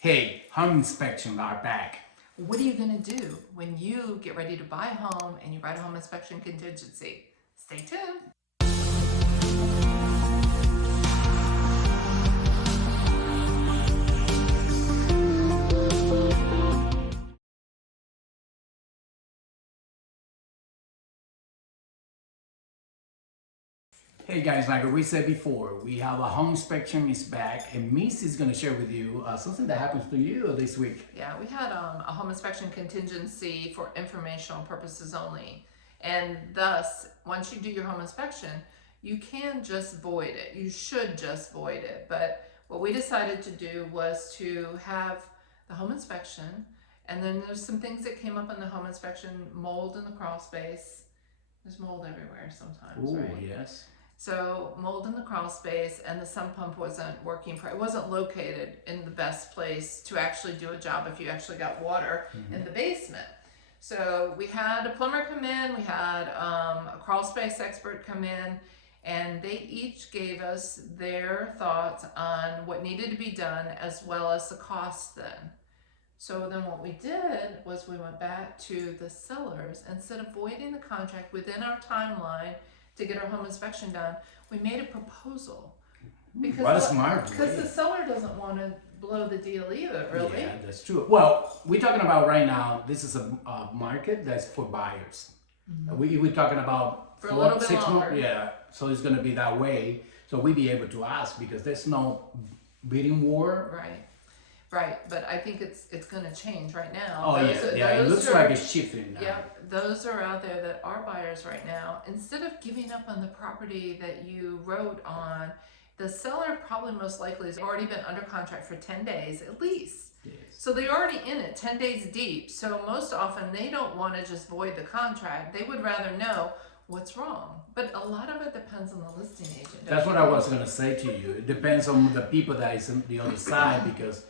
Hey, home inspection are back. What are you going to do when you get ready to buy a home and you write a home inspection contingency? Stay tuned. Hey guys, like we said before, we have a home inspection is back, and Missy is going to share with you something that happens to you this week. Yeah, we had a home inspection contingency for informational purposes only. And thus, once you do your home inspection, you can just void it. You should just void it. But what we decided to do was to have the home inspection, and then there's some things that came up in the home inspection: mold in the crawl space. There's mold everywhere sometimes, Oh, right? yes. So mold in the crawl space, and the sump pump wasn't working. It wasn't located in the best place to actually do a job if you actually got water in the basement. So we had a plumber come in, we had a crawl space expert come in, and they each gave us their thoughts on what needed to be done as well as the cost then. So then what we did was we went back to the sellers. Instead of voiding the contract within our timeline to get our home inspection done, we made a proposal. What a smart Because way. the seller doesn't want to blow the deal either, really. Yeah, that's true. Well, we're talking about right now, this is a market that's for buyers. We're talking about For a little bit 6 months. longer. Yeah, so it's going to be that way. So we be able to ask because there's no bidding war. Right. Right, but I think it's going to change right now. Oh, yeah, it looks like it's shifting now. Yep, those are out there that are buyers right now. Instead of giving up on the property that you wrote on, the seller probably most likely has already been under contract for 10 days at least. Yes. So they're already in it 10 days deep. So most often they don't want to just void the contract. They would rather know what's wrong. But a lot of it depends on the listing agent. That's what I was going to say to you. It depends on the people that is on the other side because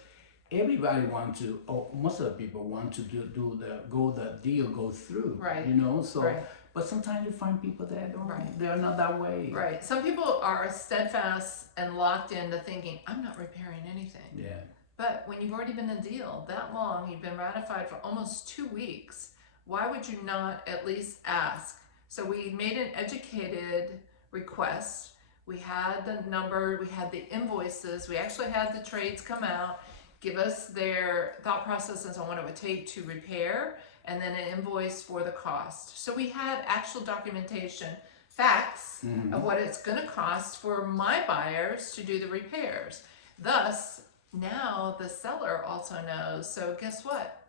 everybody want to, or most of the people want to do the deal go through. Right. You know, so Right. but sometimes you find people that don't. Right. They're not that way. Right. Some people are steadfast and locked into thinking, I'm not repairing anything. Yeah. But when you've already been in deal that long, you've been ratified for almost 2 weeks, why would you not at least ask? So we made an educated request. We had the number, we had the invoices, we actually had the trades come out, give us their thought processes on what it would take to repair, and then an invoice for the cost. So we had actual documentation, facts of what it's going to cost for my buyers to do the repairs. Thus, now the seller also knows. So guess what?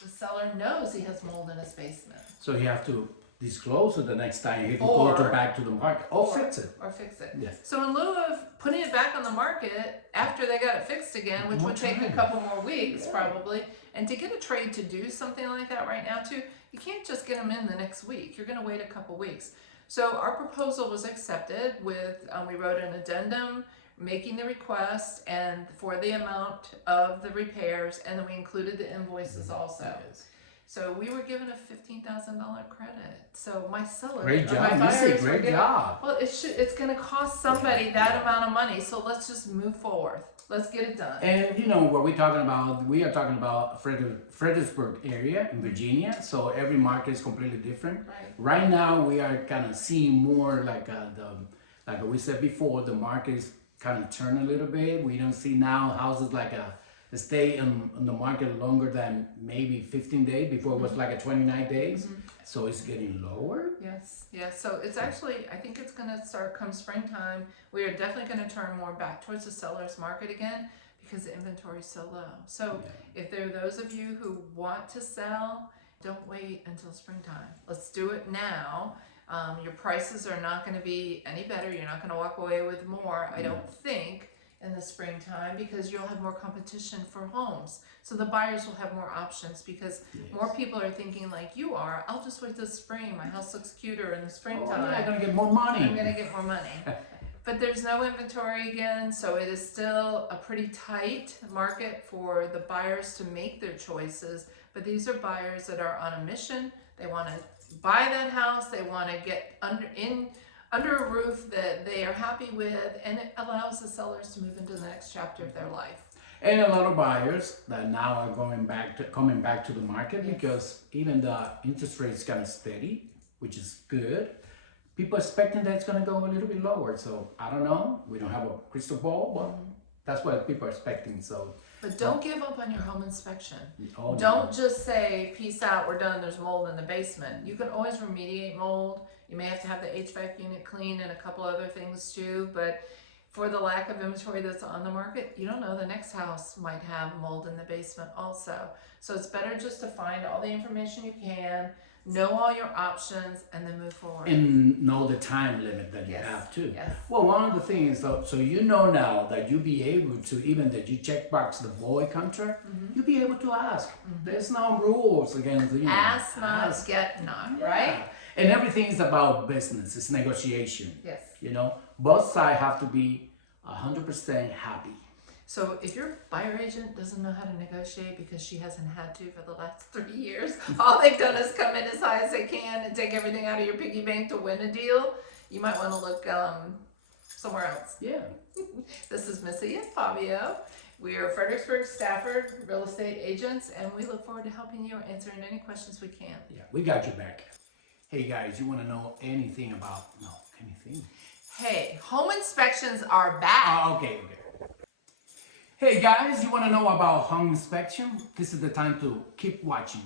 The seller knows he has mold in his basement. So you have to disclose it the next time if you Or- go back to the market or fix it. Or fix it. Yes. So in lieu of putting it back on the market after they got it fixed again, which More would take a time. couple more weeks probably, and to get a trade to do something like that right now too, you can't just get them in the next week. You're going to wait a couple weeks. So our proposal was accepted with, we wrote an addendum making the request and for the amount of the repairs, and then we included the invoices also. Yes. So we were given a $15,000 credit. So my seller, Great or my job, Missy. buyers were Great given- job. Well, it's going to cost somebody that amount of money. So let's just move forward. Let's get it done. And you know what we're talking about? We are talking about Fredericksburg area in Virginia. So every market is completely different. Right. Right now, we are kind of seeing more like like we said before, the market is kind of turn a little bit. We don't see now houses like stay in the market longer than maybe 15 days. Before it was like 29 days. So it's getting lower. Yes, yes. So it's actually, I think it's going to start come springtime. We are definitely going to turn more back towards the seller's market again because the inventory is so low. So if there are those of you who want to sell, don't wait until springtime. Let's do it now. Your prices are not going to be any better. You're not going to walk away with more, I don't think, in the springtime because you'll have more competition for homes. So the buyers will have more options because more people are thinking like you are, I'll just wait till spring. My house looks cuter in the springtime. Oh, yeah, I'm gonna get more money. I'm going to get more money. But there's no inventory again, so it is still a pretty tight market for the buyers to make their choices. But these are buyers that are on a mission. They want to buy that house. They want to get under a roof that they are happy with, and it allows the sellers to move into the next chapter of their life. And a lot of buyers that now are coming back to the market Yes. because even the interest rate is kind of steady, which is good. People expecting that it's going to go a little bit lower. So I don't know. We don't have a crystal ball, but that's what people are expecting. So But don't give up on your home inspection. oh, no. Don't just say, peace out, we're done, there's mold in the basement. You can always remediate mold. You may have to have the HVAC unit cleaned and a couple other things too, but for the lack of inventory that's on the market, you don't know, the next house might have mold in the basement also. So it's better just to find all the information you can, know all your options, and then move forward. And know the time limit that you Yes. have too. Yes. Well, one of the things, so you know now that you be able to, even that you check box the void contract, you'll be able to ask. There's no rules against, you know, Ask not, get not, Yeah. right? And everything is about business. It's negotiation. Yes. You know, both sides have to be 100% happy. So if your buyer agent doesn't know how to negotiate because she hasn't had to for the last 3 years, all they've done is come in as high as they can and take everything out of your piggy bank to win a deal, you might want to look somewhere else. Yeah. This is Missy and Fabio. We are Fredericksburg Stafford real estate agents, and we look forward to helping you or answering any questions we can. Yeah, we got you back. Hey guys, you want to know anything about, anything? Hey, home inspections are back. Okay. Hey guys, you want to know about home inspection? This is the time to keep watching.